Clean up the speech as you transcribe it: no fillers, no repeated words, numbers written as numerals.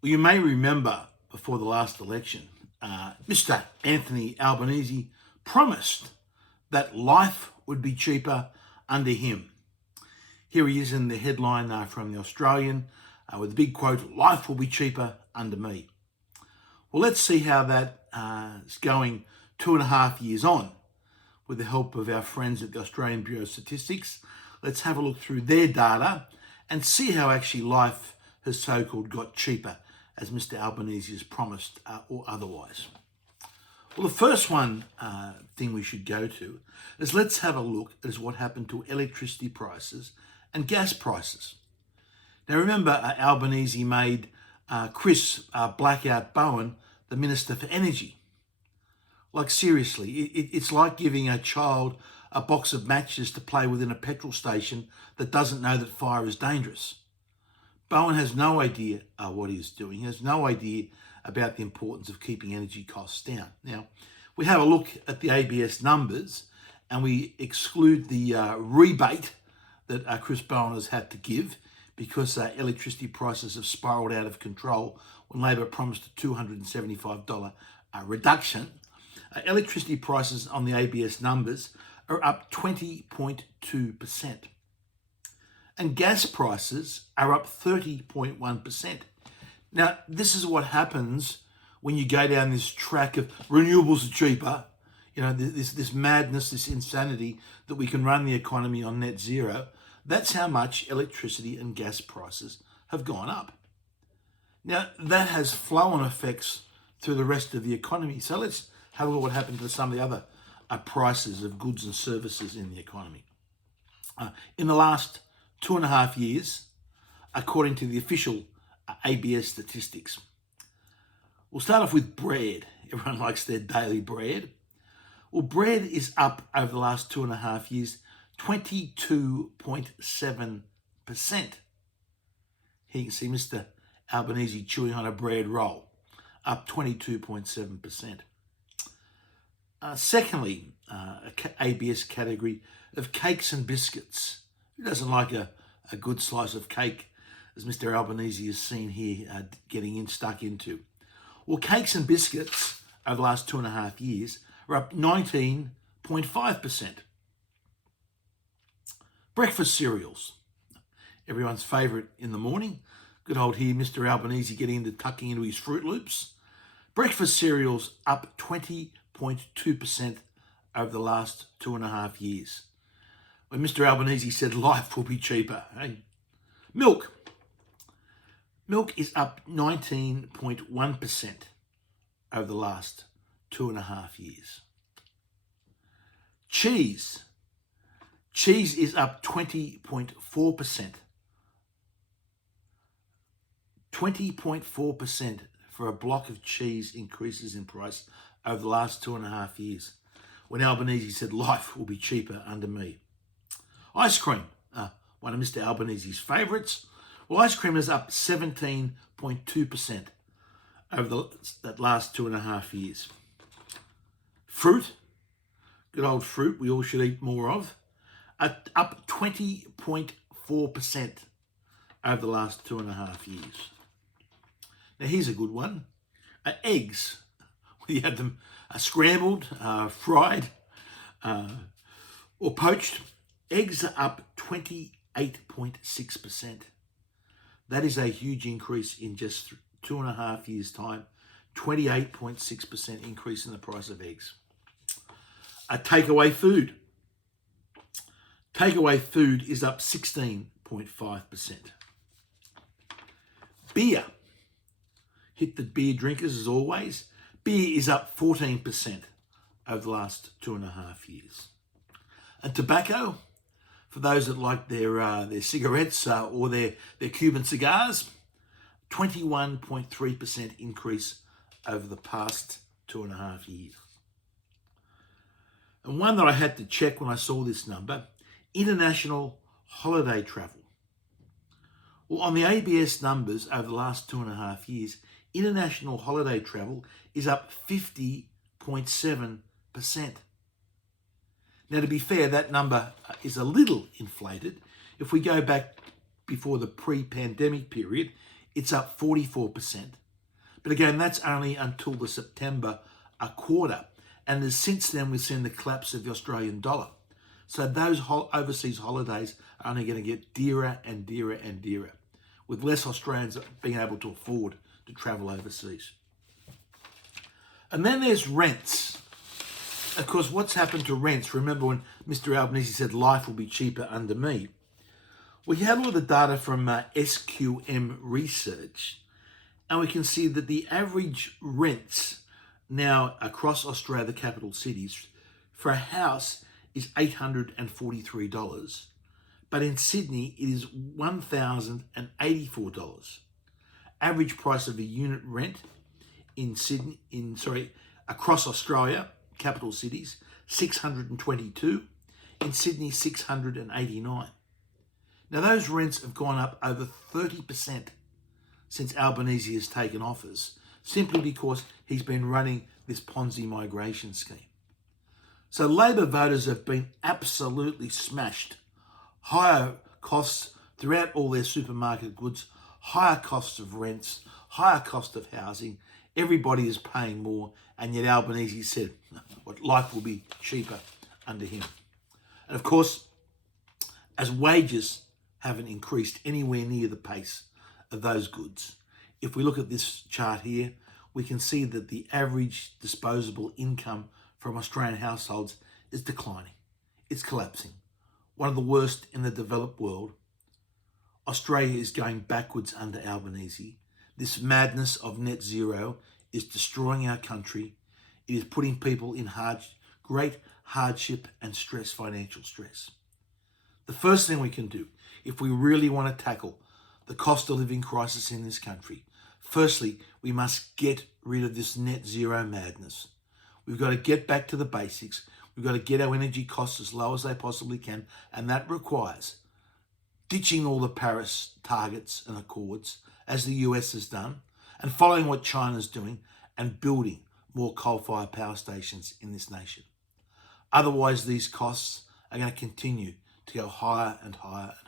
Well, you may remember before the last election, Mr. Anthony Albanese promised that life would be cheaper under him. Here he is in the headline from The Australian with the big quote, "Life will be cheaper under me." Well, let's see how that is going 2.5 years on with the help of our friends at the Australian Bureau of Statistics. Let's have a look through their data and see how actually life has so-called got cheaper, as Mr. Albanese has promised, or otherwise. Well, the first thing we should go to is let's have a look at what happened to electricity prices and gas prices. Now, remember, Albanese made Chris Blackout Bowen the Minister for Energy. Like, seriously, it's like giving a child a box of matches to play with in a petrol station that doesn't know that fire is dangerous. Bowen has no idea what he's doing. He has no idea about the importance of keeping energy costs down. Now, we have a look at the ABS numbers and we exclude the rebate that Chris Bowen has had to give because electricity prices have spiralled out of control when Labor promised a $275 reduction. Electricity prices on the ABS numbers are up 20.2%. And gas prices are up 30.1%. Now, this is what happens when you go down this track of renewables are cheaper, this madness, this insanity that we can run the economy on net zero. That's how much electricity and gas prices have gone up. Now, that has flow-on effects through the rest of the economy. So let's have a look at what happened to some of the other prices of goods and services in the economy. In the last 2.5 years, according to the official ABS statistics. We'll start off with bread. Everyone likes their daily bread. Well, bread is up over the last 2.5 years, 22.7%. Here you can see Mr. Albanese chewing on a bread roll, up 22.7%. Secondly, ABS category of cakes and biscuits. Who doesn't like a good slice of cake, as Mr. Albanese is seen here stuck into? Well, cakes and biscuits over the last 2.5 years are up 19.5%. Breakfast cereals, everyone's favourite in the morning. Good old here, Mr. Albanese tucking into his Fruit Loops. Breakfast cereals up 20.2% over the last 2.5 years. When Mr. Albanese said life will be cheaper. Hey? Milk is up 19.1% over the last 2.5 years. Cheese is up 20.4%. 20.4% for a block of cheese increases in price over the last 2.5 years, when Albanese said life will be cheaper under me. Ice cream, one of Mr. Albanese's favourites. Well, ice cream is up 17.2% over that last 2.5 years. Fruit, good old fruit we all should eat more of, up 20.4% over the last 2.5 years. Now, here's a good one. Eggs, whether you have them scrambled, fried, or poached, eggs are up 28.6%. That is a huge increase in just 2.5 years' time. 28.6% increase in the price of eggs. Takeaway food. Takeaway food is up 16.5%. Beer. Hit the beer drinkers as always. Beer is up 14% over the last 2.5 years. And tobacco, for those that like their cigarettes or their Cuban cigars, 21.3% increase over the past 2.5 years. And one that I had to check when I saw this number, international holiday travel. Well, on the ABS numbers over the last 2.5 years, international holiday travel is up 50.7%. Now, to be fair, that number is a little inflated. If we go back before the pre-pandemic period, it's up 44%. But again, that's only until the September quarter. And since then, we've seen the collapse of the Australian dollar. So those overseas holidays are only going to get dearer and dearer and dearer, with less Australians being able to afford to travel overseas. And then there's rents. Of course, what's happened to rents? Remember when Mr. Albanese said life will be cheaper under me? We had all the data from SQM Research, and we can see that the average rents now across Australia, the capital cities, for a house is $843. But in Sydney, it is $1,084. Average price of a unit rent in Sydney, across Australia, capital cities, $622. In Sydney, $689. Now, those rents have gone up over 30% since Albanese has taken office, simply because he's been running this Ponzi migration scheme. So Labor voters have been absolutely smashed. Higher costs throughout all their supermarket goods, higher costs of rents, higher cost of housing. Everybody is paying more, and yet Albanese said what life will be cheaper under him. And of course, as wages haven't increased anywhere near the pace of those goods, if we look at this chart here, we can see that the average disposable income from Australian households is declining. It's collapsing. One of the worst in the developed world. Australia is going backwards under Albanese. This madness of net zero is destroying our country. It is putting people in great hardship and stress, financial stress. The first thing we can do, if we really want to tackle the cost of living crisis in this country, firstly, we must get rid of this net zero madness. We've got to get back to the basics. We've got to get our energy costs as low as they possibly can, and that requires ditching all the Paris targets and accords, as the US has done, and following what China's doing, and building more coal-fired power stations in this nation. Otherwise, these costs are going to continue to go higher and higher and